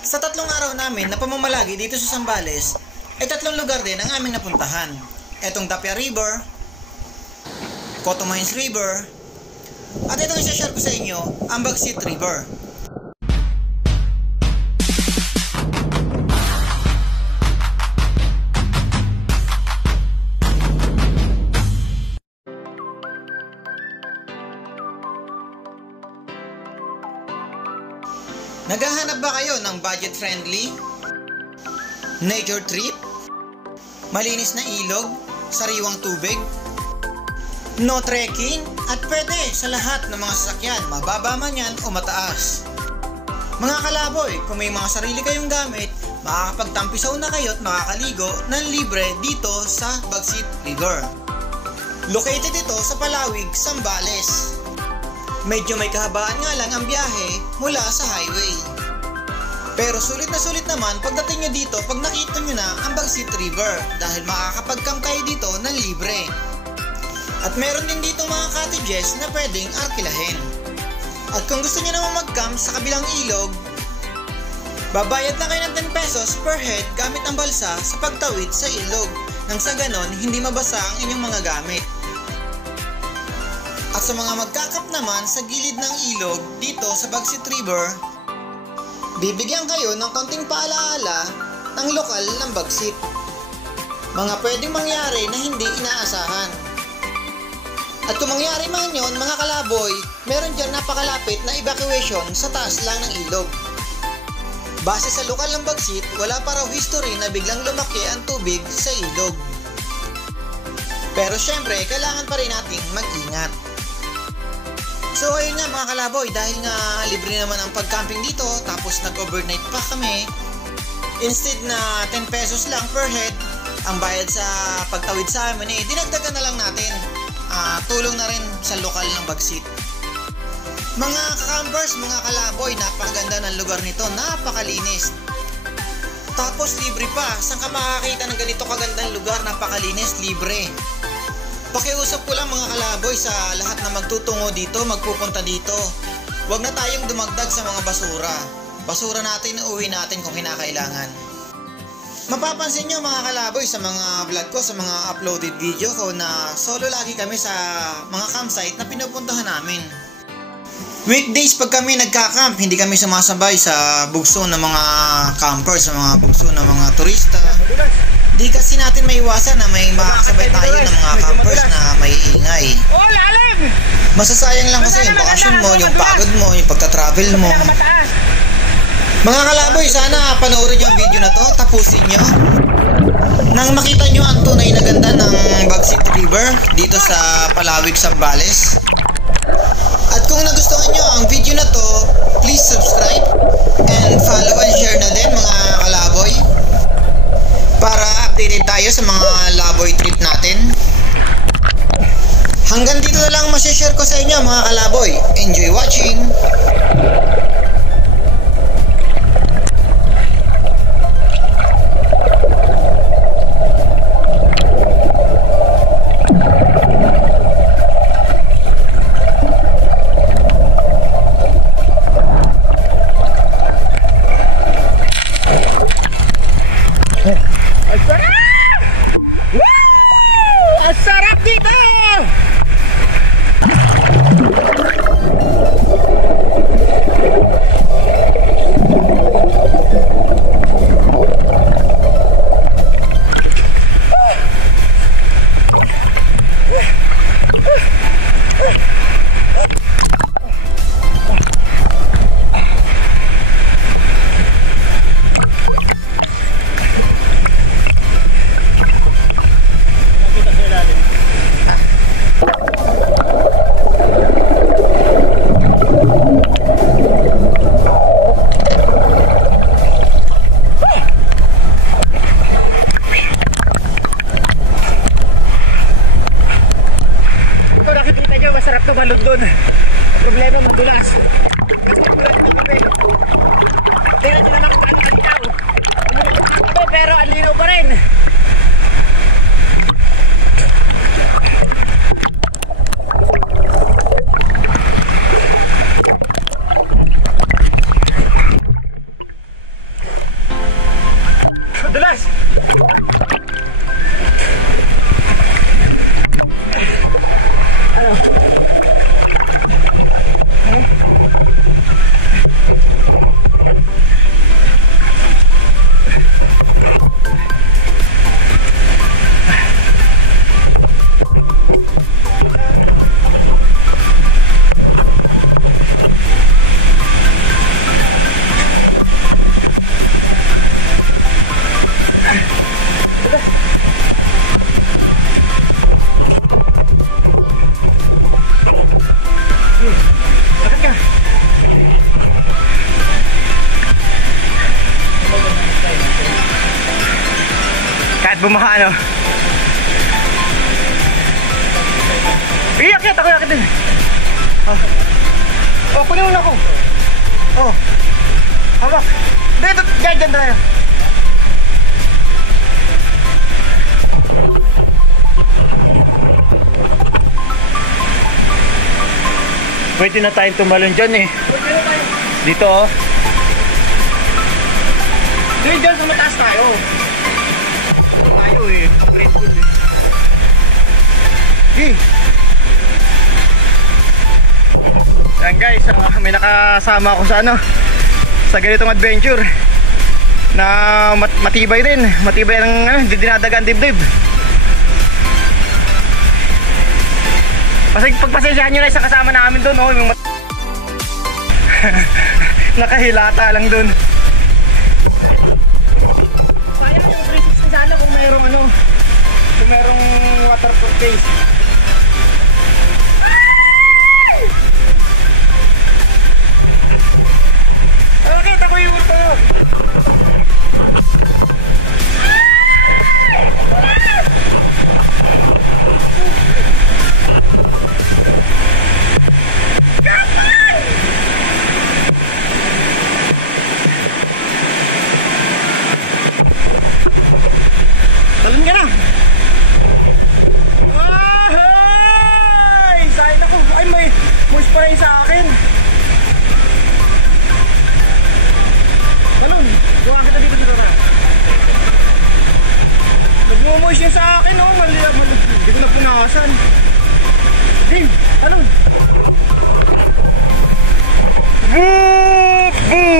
Sa 3 araw namin na pamamalagi dito sa Zambales, ay 3 lugar din ang aming napuntahan. Etong Tapia River, Cotomines River, at itong isa-share ko sa inyo, ang Bagsit River. Naghahanap ba kayo ng budget-friendly, nature trip, malinis na ilog, sariwang tubig, no trekking, at pwede sa lahat ng mga sasakyan, mababa man yan o mataas? Mga kalaboy, kung may mga sarili kayong gamit, makakapagtampisaw na kayo at makakaligo ng libre dito sa Bagsit River. Located ito sa Palawig, Zambales. Medyo may kahabaan nga lang ang biyahe mula sa highway. Pero sulit na sulit naman pagdating nyo dito pag nakita nyo na ang Bagsit River dahil makakapag-camp kayo dito ng libre. At meron din dito mga cottages na pwedeng arkilahin. At kung gusto nyo naman mag-camp sa kabilang ilog, babayad lang kayo ng 10 pesos per head gamit ang balsa sa pagtawid sa ilog nang sa ganon hindi mabasa ang inyong mga gamit. At sa mga magkakap naman sa gilid ng ilog dito sa Bagsit River, bibigyan kayo ng konting paalaala ng lokal ng Bagsit. Mga pwedeng mangyari na hindi inaasahan. At kung mangyari man yon mga kalaboy, meron dyan napakalapit na evacuation sa taas lang ng ilog. Base sa lokal ng Bagsit, wala pa raw history na biglang lumaki ang tubig sa ilog. Pero syempre, kailangan pa rin nating mag-ingat. So ayun nga mga kalaboy, dahil nga libre naman ang pag-camping dito, tapos nag-overnight pa kami, instead na 10 pesos lang per head ang bayad sa pagtawid sa amin, dinagdagan na lang natin. Tulong na rin sa lokal ng Bagsit. Mga campers, mga kalaboy, napakaganda ng lugar nito, napakalinis. Tapos libre pa, saan ka makakita ng ganito kagandang lugar, napakalinis, libre. Pakiusap ko lang mga kalaboy sa lahat na magtutungo dito, magpupunta dito. Huwag na tayong dumagdag sa mga basura. Basura natin, uwi natin kung kinakailangan. Mapapansin nyo mga kalaboy sa mga vlog ko, sa mga uploaded video ko na solo lagi kami sa mga campsite na pinupuntahan namin. Weekdays pag kami nagka-camp, hindi kami sumasabay sa bugso ng mga campers, sa mga bugso ng mga turista. Di kasi natin maiwasan na may makakasabay tayo ng mga campers na may ingay. Masasayang lang kasi yung bakasyon mo, yung pagod mo, yung pagta-travel mo. Mga kalaboy, sana panoorin yung video na to, tapusin nyo. Nang makita nyo ang tunay na ganda ng Bagsit River dito sa Palawig, Zambales. At kung nagustuhan nyo ang video na to, please subscribe and follow and share na din mga kalaboy, para updated tayo sa mga laboy trip natin. Hanggang dito na lang masishare ko sa inyo mga kalaboy. Enjoy watching! bumaha, ano. Iyak ako, iyak din. Oh, kunin mo na ako. Oh. Hawak. Dito, dyan tayo. Pwede na tayong tumalon dyan eh. Dito oh. Dyan sa mataas tayo. Tayo eh. Red Bull eh. Okay. Yan guys, may nakasama ako sa ano, sa ganitong adventure na matibay din. Matibay ang dinadagan dibdib. Pagpasensyahan nyo na isang kasama namin doon, oh, yung nakahilata lang doon. Sayang yung 360 sana kung mayroong ano, kung mayroong waterproof case. Nakita ko yung ito. Talon ka na. Ay! Sayang ako. Ay, may spray sa akin. Talon, gawa kita dito sa baba. Nagmumoy siya sa akin, oh. Hindi ko na punasan. Dave, talon. Boop! Boop!